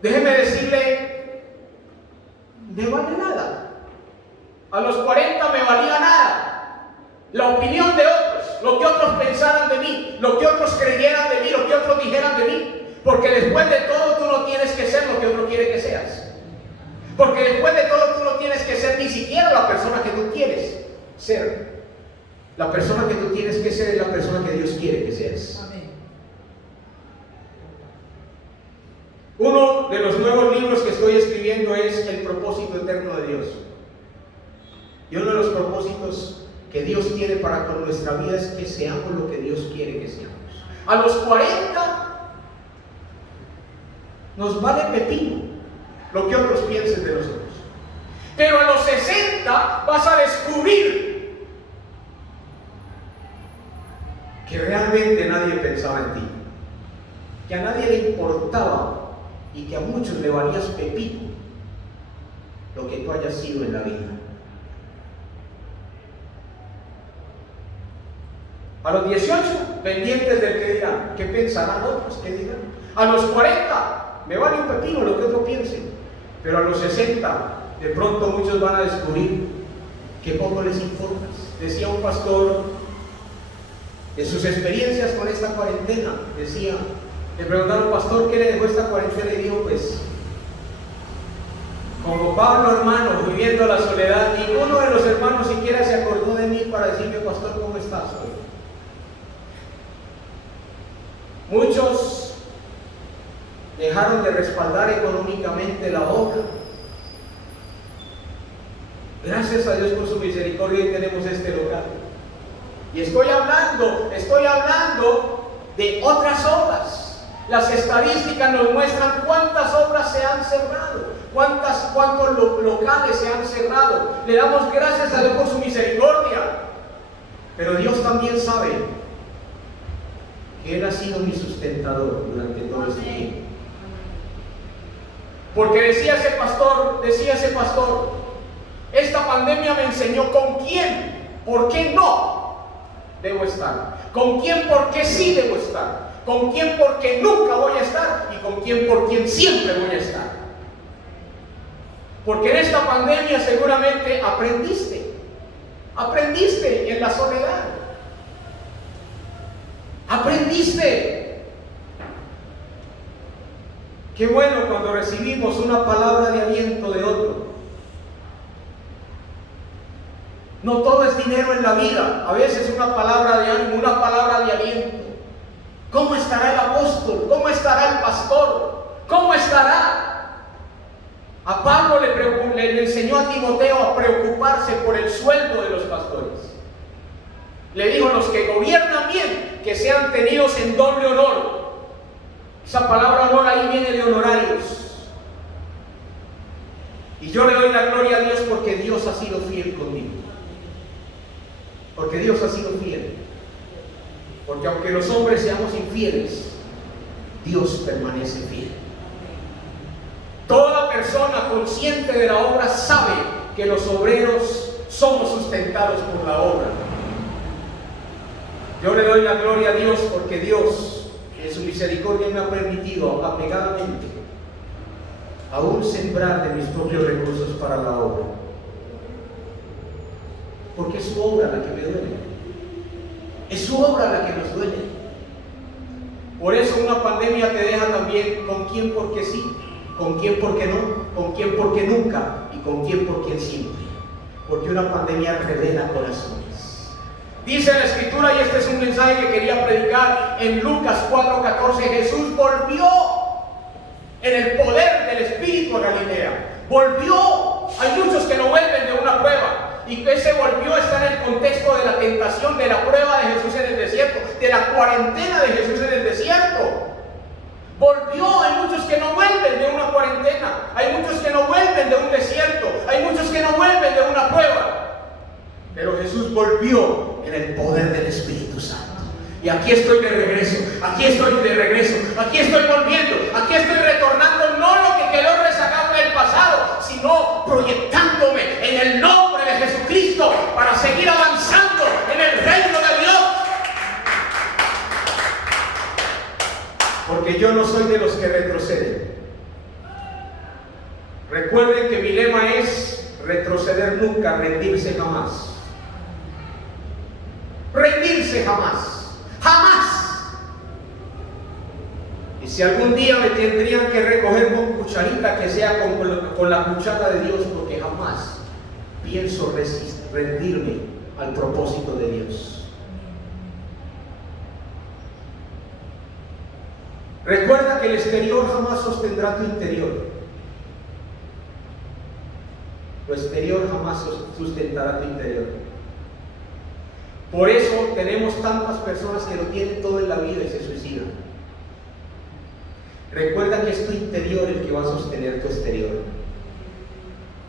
déjeme decirle, me vale nada. A los 40 me valía nada. La opinión de otros, lo que otros pensaran de mí, lo que otros creyeran de mí, lo que otros dijeran de mí. Porque después de todo tú no tienes que ser lo que otro quiere que seas. Porque después de todo tú no tienes que ser ni siquiera la persona que tú quieres ser. La persona que tú tienes que ser es la persona que Dios quiere que seas. Amén. Uno de los nuevos libros que estoy escribiendo es El propósito eterno de Dios. Y uno de los propósitos que Dios tiene para con nuestra vida es que seamos lo que Dios quiere que seamos. A los 40 nos vale pepino lo que otros piensen de nosotros. Pero a los 60 vas a descubrir que realmente nadie pensaba en ti, que a nadie le importaba y que a muchos le valías pepino lo que tú hayas sido en la vida. A los 18, pendientes del que dirán. ¿Qué pensarán otros? ¿Qué dirán? A los 40, me vale un pepino lo que otros piensen. Pero a los 60, de pronto muchos van a descubrir que poco les importas. Decía un pastor de sus experiencias con esta cuarentena, decía, le preguntaron, pastor, ¿qué le dejó esta cuarentena? Y dijo, pues, como Pablo, hermano, viviendo la soledad, ninguno de los hermanos siquiera se acordó de mí para decirme, pastor, ¿cómo estás hoy? Muchos dejaron de respaldar económicamente la obra. Gracias a Dios por su misericordia y tenemos este local. Y estoy hablando de otras obras. Las estadísticas nos muestran cuántas obras se han cerrado, cuántos locales se han cerrado. Le damos gracias a Dios por su misericordia. Pero Dios también sabe que Él ha sido mi sustentador durante todo este tiempo. Porque decía ese pastor, esta pandemia me enseñó con quién, por qué no debo estar, con quién, por qué sí debo estar, con quién, por qué nunca voy a estar, y con quién, por quién siempre voy a estar. Porque en esta pandemia seguramente aprendiste en la soledad, aprendiste. Qué bueno cuando recibimos una palabra de aliento de otro. No todo es dinero en la vida, a veces una palabra de ánimo, una palabra de aliento. ¿Cómo estará el apóstol? ¿Cómo estará el pastor? ¿Cómo estará? A Pablo le enseñó a Timoteo a preocuparse por el sueldo de los pastores. Le dijo: los que gobiernan bien, que sean tenidos en doble honor. Esa palabra honor ahí viene de honorarios. Y yo le doy la gloria a Dios porque Dios ha sido fiel conmigo. Porque Dios ha sido fiel. Porque aunque los hombres seamos infieles, Dios permanece fiel. Toda persona consciente de la obra sabe que los obreros somos sustentados por la obra. Yo le doy la gloria a Dios porque Dios, en su misericordia, me ha permitido apegadamente aún sembrar de mis propios recursos para la obra. Porque es su obra la que me duele. Es su obra la que nos duele. Por eso una pandemia te deja también con quién porque sí, con quién porque no, con quién porque nunca y con quién por quien siempre. Porque una pandemia revela corazones. Dice la Escritura, y este es un mensaje que quería predicar en Lucas 4:14, Jesús volvió en el poder del Espíritu a Galilea. Volvió. Hay muchos que no vuelven de una prueba. Y que ese volvió está en el contexto de la tentación, de la prueba de Jesús en el desierto, de la cuarentena de Jesús en el desierto. Volvió. Hay muchos que no vuelven de una cuarentena, hay muchos que no vuelven de un desierto, hay muchos que no vuelven de una prueba. Pero Jesús volvió en el poder del Espíritu Santo. Y aquí estoy de regreso, aquí estoy de regreso, aquí estoy volviendo, aquí estoy retornando, no lo que quedó rezagado en el pasado, sino proyectándome en el nombre de Jesucristo para seguir avanzando en el reino de Dios. Porque yo no soy de los que retroceden. Recuerden que mi lema es retroceder nunca, rendirse jamás. Rendirse jamás. Jamás. Y si algún día me tendrían que recoger con cucharita, que sea con la cuchara de Dios, porque jamás pienso rendirme al propósito de Dios. Recuerda que el exterior jamás sostendrá tu interior. Lo exterior jamás sustentará tu interior. Por eso tenemos tantas personas que lo tienen todo en la vida y se suicidan. Recuerda que es tu interior el que va a sostener tu exterior.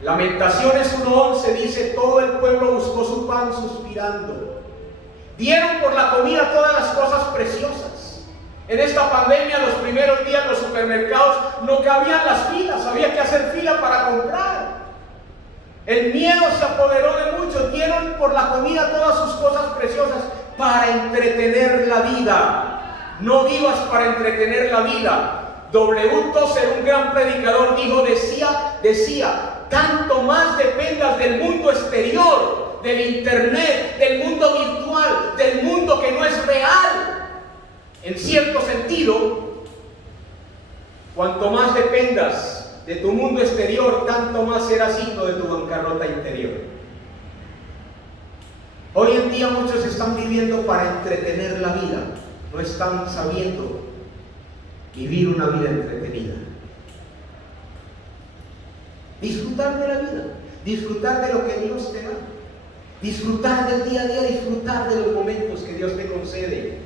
Lamentaciones 1:11 dice: todo el pueblo buscó su pan suspirando. Dieron por la comida todas las cosas preciosas. En esta pandemia, los primeros días, los supermercados no cabían las filas, había que hacer fila para comprar. El miedo se apoderó de muchos, dieron por la comida todas sus cosas preciosas para entretener la vida. No vivas para entretener la vida. W. Tozer, un gran predicador, decía, tanto más dependas del mundo exterior, del internet, del mundo virtual, del mundo que no es real. En cierto sentido, cuanto más dependas de tu mundo exterior, tanto más será signo de tu bancarrota interior. Hoy en día muchos están viviendo para entretener la vida, no están sabiendo vivir una vida entretenida. Disfrutar de la vida, disfrutar de lo que Dios te da, disfrutar del día a día, disfrutar de los momentos que Dios te concede.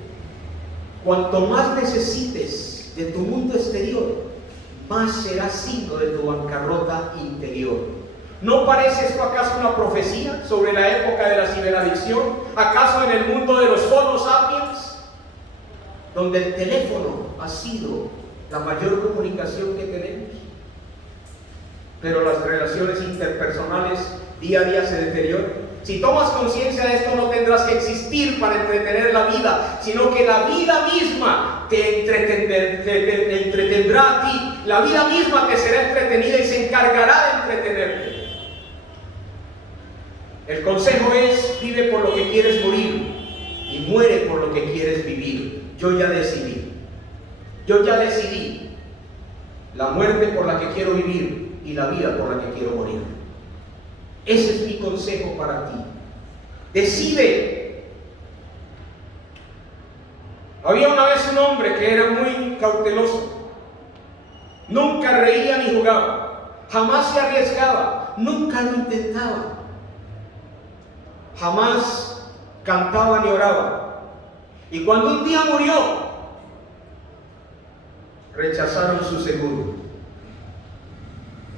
Cuanto más necesites de tu mundo exterior, más será signo de tu bancarrota interior. ¿No parece esto acaso una profecía sobre la época de la ciberadicción? ¿Acaso en el mundo de los Homo sapiens, donde el teléfono ha sido la mayor comunicación que tenemos? pero las relaciones interpersonales día a día se deterioran. Si tomas conciencia de esto, no tendrás que existir para entretener la vida, sino que la vida misma te entretendrá a ti. La vida misma te será entretenida y se encargará de entretenerte. El consejo es: vive por lo que quieres morir y muere por lo que quieres vivir. Yo ya decidí. Yo ya decidí la muerte por la que quiero vivir y la vida por la que quiero morir. Ese es mi consejo para ti. Decide. Había una vez un hombre que era muy cauteloso. Nunca reía ni jugaba. Jamás se arriesgaba. Nunca lo intentaba. Jamás cantaba ni oraba. Y cuando un día murió, rechazaron su seguro.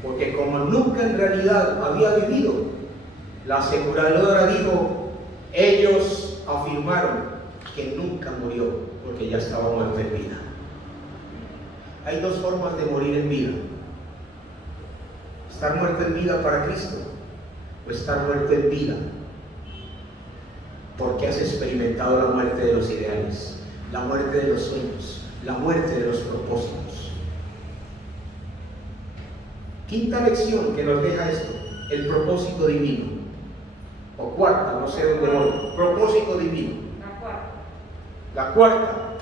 Porque como nunca en realidad había vivido, la aseguradora dijo: ellos afirmaron que nunca murió, porque ya estaba muerto en vida. Hay dos formas de morir en vida: estar muerto en vida para Cristo, o estar muerto en vida porque has experimentado la muerte de los ideales, la muerte de los sueños, la muerte de los propósitos. Quinta lección que nos deja esto: el propósito divino. O cuarta, no sé dónde voy. Propósito divino. La cuarta.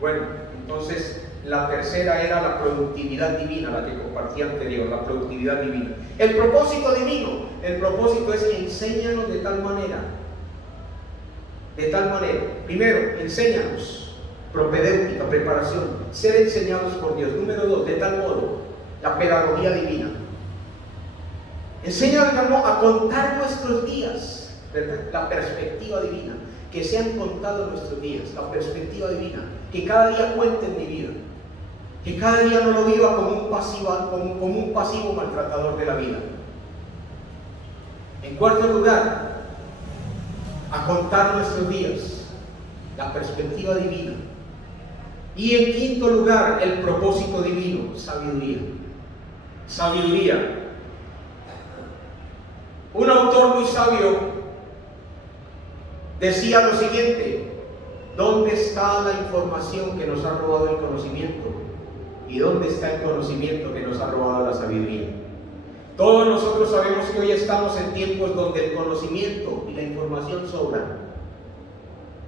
Bueno, entonces la tercera era la productividad divina, la que compartí anterior, la productividad divina. El propósito divino. El propósito es: enséñanos de tal manera. De tal manera. Primero, enséñanos. Propedéutica, preparación. Ser enseñados por Dios. Número 2, de tal modo. La pedagogía divina. Enséñanos a contar nuestros días, ¿verdad? La perspectiva divina. Que sean contados nuestros días, la perspectiva divina. Que cada día cuente en mi vida. Que cada día no lo viva como un pasivo maltratador de la vida. En cuarto lugar, a contar nuestros días, la perspectiva divina. Y en quinto lugar, el propósito divino, sabiduría. Sabiduría. Un autor muy sabio decía lo siguiente: ¿dónde está la información que nos ha robado el conocimiento? ¿Y dónde está el conocimiento que nos ha robado la sabiduría? Todos nosotros sabemos que hoy estamos en tiempos donde el conocimiento y la información sobran,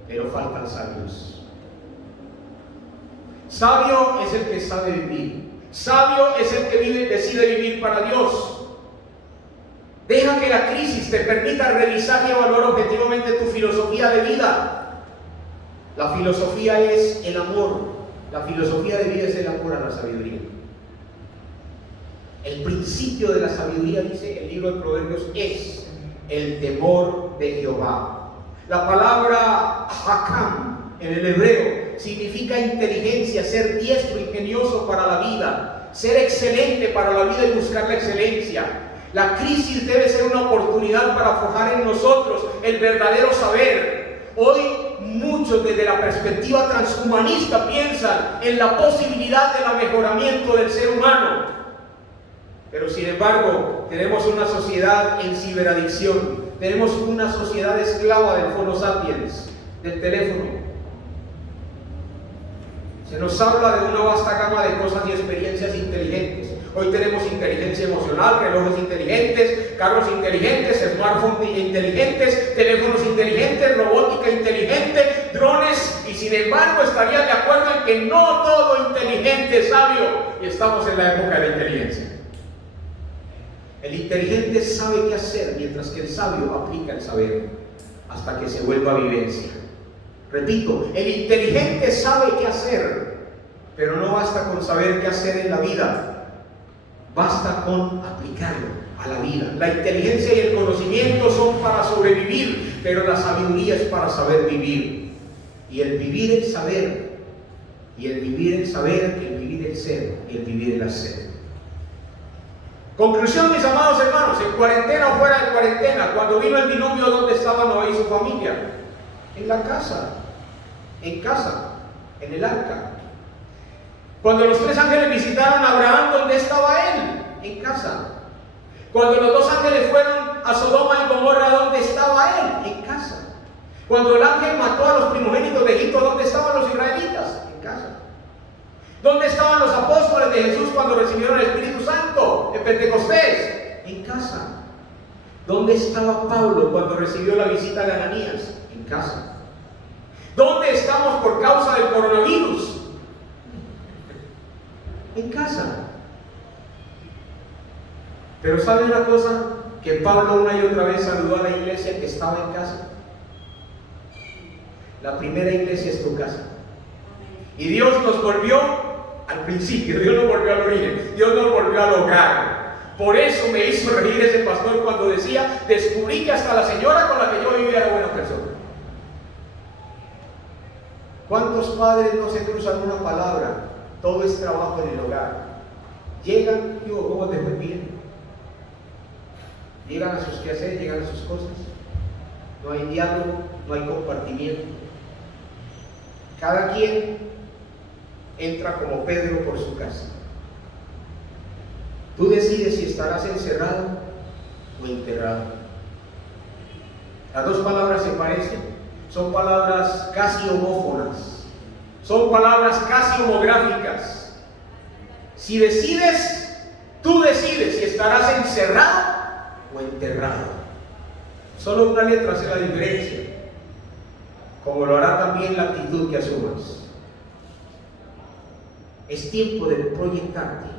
pero faltan sabios. Sabio es el que sabe vivir. Sabio es el que decide vivir para Dios. Deja que la crisis te permita revisar y evaluar objetivamente tu filosofía de vida. La filosofía es el amor. La filosofía de vida es el amor a la sabiduría. El principio de la sabiduría, dice el libro de Proverbios, es el temor de Jehová. La palabra hakam en el hebreo significa inteligencia, ser diestro, ingenioso para la vida, ser excelente para la vida y buscar la excelencia. La crisis debe ser una oportunidad para forjar en nosotros el verdadero saber. Hoy muchos desde la perspectiva transhumanista piensan en la posibilidad del mejoramiento del ser humano. Pero sin embargo, tenemos una sociedad en ciberadicción. Tenemos una sociedad esclava del Homo sapiens, del teléfono. Se nos habla de una vasta gama de cosas y experiencias inteligentes. Hoy tenemos inteligencia emocional, relojes inteligentes, carros inteligentes, smartphones inteligentes, teléfonos inteligentes, robótica inteligente, drones, y sin embargo estarían de acuerdo en que no todo inteligente es sabio, y estamos en la época de la inteligencia. El inteligente sabe qué hacer, mientras que el sabio aplica el saber hasta que se vuelva vivencia. Repito, el inteligente sabe qué hacer, pero no basta con saber qué hacer en la vida. Basta con aplicarlo a la vida. La inteligencia y el conocimiento son para sobrevivir, pero la sabiduría es para saber vivir. Y el vivir el saber, y el vivir el saber, el vivir el ser, y el vivir el hacer. Conclusión, mis amados hermanos, en cuarentena o fuera de cuarentena, cuando vino el diluvio, ¿dónde estaba Noé y su familia? En la casa, en el arca. Cuando los tres ángeles visitaron a Abraham, ¿dónde estaba él? En casa. Cuando los 2 ángeles fueron a Sodoma y Gomorra, ¿dónde estaba él? En casa. Cuando el ángel mató a los primogénitos de Egipto, ¿dónde estaban los israelitas? En casa. ¿Dónde estaban los apóstoles de Jesús cuando recibieron el Espíritu Santo en Pentecostés? En casa. ¿Dónde estaba Pablo cuando recibió la visita de Ananías? En casa. ¿Dónde estamos por causa del coronavirus? En casa. Pero ¿sabe una cosa? Que Pablo una y otra vez saludó a la iglesia que estaba en casa. La primera iglesia es tu casa. Y Dios nos volvió al principio, Dios nos volvió al origen, Dios nos volvió al hogar. Por eso me hizo reír ese pastor cuando decía: descubrí que hasta la señora con la que yo vivía era buena persona. ¿Cuántos padres no se cruzan una palabra? Todo es trabajo en el hogar. Llegan, ¿cómo te fue bien? Llegan a sus quehaceres, llegan a sus cosas. No hay diálogo, no hay compartimiento. Cada quien entra como Pedro por su casa. Tú decides si estarás encerrado o enterrado. Las dos palabras se parecen. Son palabras casi homófonas. Son palabras casi homográficas. Si decides, tú decides si estarás encerrado o enterrado. Solo una letra hace la diferencia, como lo hará también la actitud que asumas. Es tiempo de proyectarte.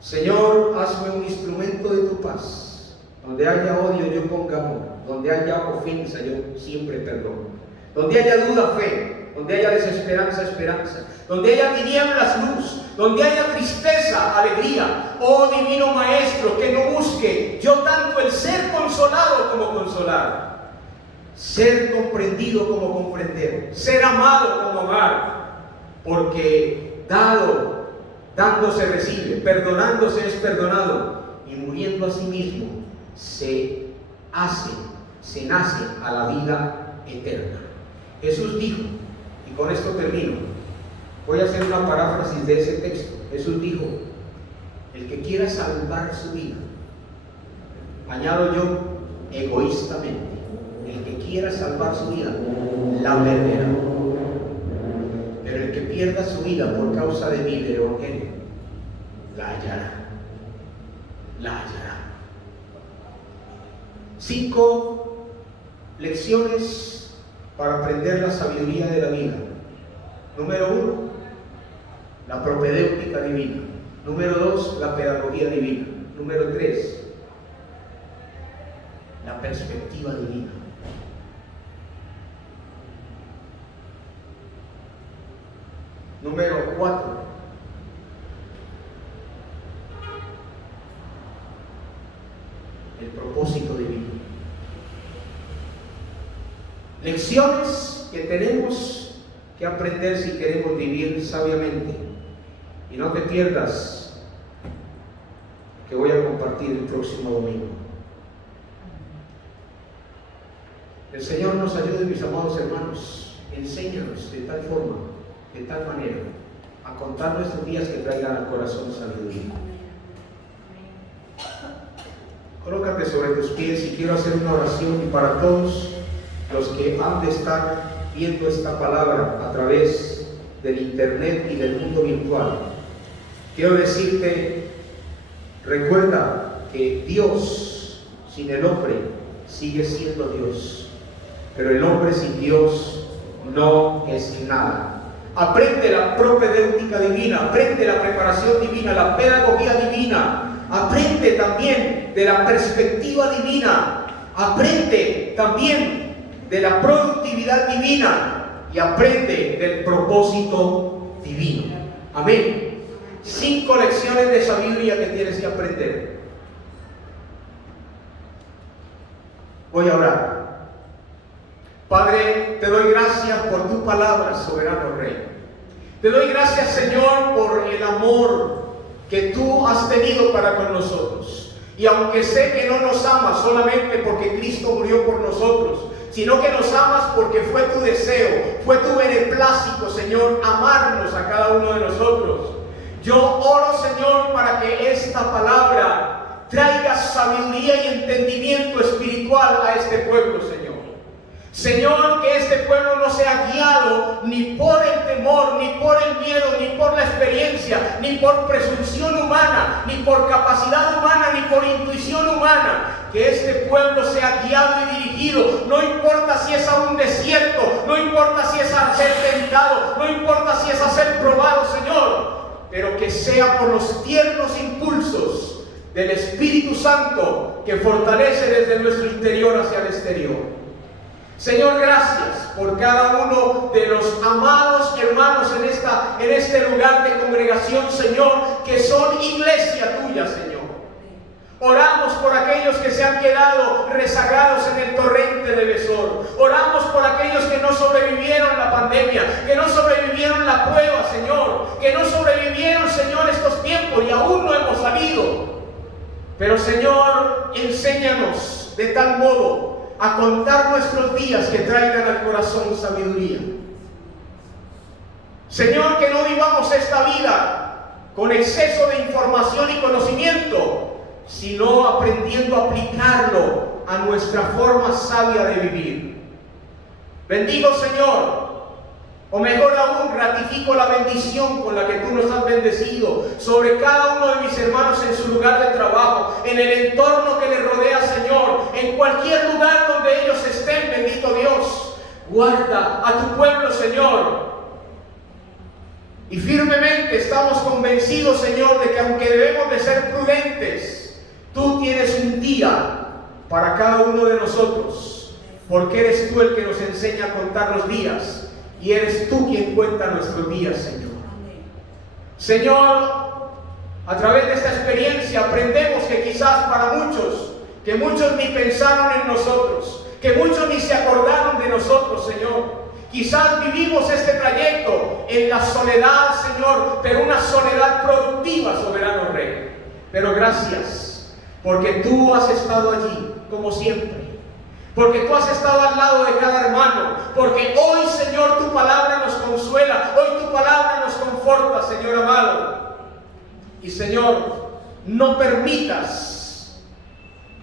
Señor, hazme un instrumento de tu paz. Donde haya odio, yo ponga amor. Donde haya ofensa, yo siempre perdono. Donde haya duda, fe. Donde haya desesperanza, esperanza. Donde haya tinieblas, luz. Donde haya tristeza, alegría. Oh divino Maestro, que no busque yo tanto el ser consolado como consolar. Ser comprendido como comprender. Ser amado como amar. Porque dando se recibe, perdonándose es perdonado, y muriendo a sí mismo se nace a la vida eterna. Jesús dijo, y con esto termino, voy a hacer una paráfrasis de ese texto. Jesús dijo: el que quiera salvar su vida, añado yo egoístamente, el que quiera salvar su vida, la perderá. Pero el que pierda su vida por causa de mí, del Evangelio, la hallará. La hallará. 5 lecciones para aprender la sabiduría de la vida. Número 1, la propedéutica divina. Número 2, la pedagogía divina. Número 3, la perspectiva divina. Número 4, el propósito divino. Lecciones que tenemos que aprender si queremos vivir sabiamente. Y no te pierdas que voy a compartir el próximo domingo. El Señor nos ayude, mis amados hermanos. Enséñanos de tal forma, de tal manera, a contar nuestros días que traigan al corazón sabiduría. Colócate sobre tus pies y quiero hacer una oración, y para todos los que han de estar viendo esta palabra a través del internet y del mundo virtual, quiero decirte: recuerda que Dios sin el hombre sigue siendo Dios, pero el hombre sin Dios no es nada. Aprende la propedéutica divina, aprende la preparación divina, la pedagogía divina, aprende también de la perspectiva divina, aprende también de la productividad divina y aprende del propósito divino. Amén. 5 lecciones de sabiduría que tienes que aprender. Voy a orar. Padre, te doy gracias por tu palabra, soberano Rey. Te doy gracias, Señor, por el amor que tú has tenido para con nosotros. Y aunque sé que no nos amas solamente porque Cristo murió por nosotros, sino que nos amas porque fue tu deseo, fue tu beneplácito, Señor, amarnos a cada uno de nosotros. Yo oro, Señor, para que esta palabra traiga sabiduría y entendimiento espiritual a este pueblo, Señor. Señor, que este pueblo no sea guiado ni por el temor, ni por el miedo, ni por la experiencia, ni por presunción humana, ni por capacidad humana, ni por intuición humana. Que este pueblo sea guiado y dirigido, no importa si es a un desierto, no importa si es a ser tentado, no importa si es a ser probado, Señor, pero que sea por los tiernos impulsos del Espíritu Santo que fortalece desde nuestro interior hacia el exterior. Señor, gracias por cada uno de los amados hermanos en este lugar de congregación, Señor, que son iglesia tuya, Señor. Oramos por aquellos que se han quedado rezagados en el torrente de Besor. Oramos por aquellos que no sobrevivieron la pandemia, que no sobrevivieron la prueba, Señor, que no sobrevivieron, Señor, estos tiempos y aún no hemos salido. Pero, Señor, enséñanos de tal modo a contar nuestros días que traigan al corazón sabiduría. Señor, que no vivamos esta vida con exceso de información y conocimiento, sino aprendiendo a aplicarlo a nuestra forma sabia de vivir. Bendigo, Señor, o mejor aún, ratifico la bendición con la que tú nos has bendecido sobre cada uno de mis hermanos en su lugar de trabajo, en el entorno que les rodea, Señor, en cualquier lugar donde ellos estén, bendito Dios. Guarda a tu pueblo, Señor. Y firmemente estamos convencidos, Señor, de que aunque debemos de ser prudentes, tú tienes un día para cada uno de nosotros, porque eres tú el que nos enseña a contar los días. Y eres tú quien cuenta nuestros días, Señor. Señor, a través de esta experiencia aprendemos que quizás para muchos, que muchos ni pensaron en nosotros, que muchos ni se acordaron de nosotros, Señor. Quizás vivimos este trayecto en la soledad, Señor, pero una soledad productiva, soberano Rey. Pero gracias, porque tú has estado allí, como siempre. Porque tú has estado al lado de cada hermano. Porque hoy, Señor, tu palabra nos consuela. Hoy tu palabra nos conforta, Señor amado. Y, Señor, no permitas,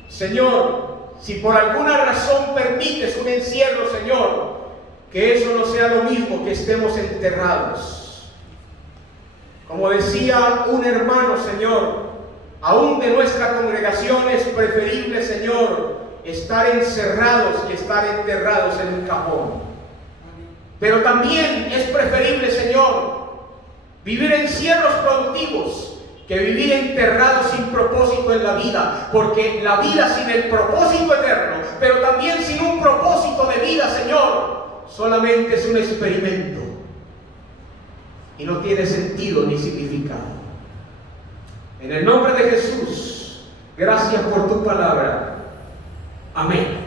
Señor, si por alguna razón permites un encierro, Señor, que eso no sea lo mismo que estemos enterrados. Como decía un hermano, Señor, aún de nuestra congregación es preferible, Señor, estar encerrados que estar enterrados en un cajón. Pero también es preferible, Señor, vivir encierros productivos que vivir enterrados sin propósito en la vida. Porque la vida sin el propósito eterno, pero también sin un propósito de vida, Señor, solamente es un experimento y no tiene sentido ni significado. En el nombre de Jesús, gracias por tu palabra. Amén.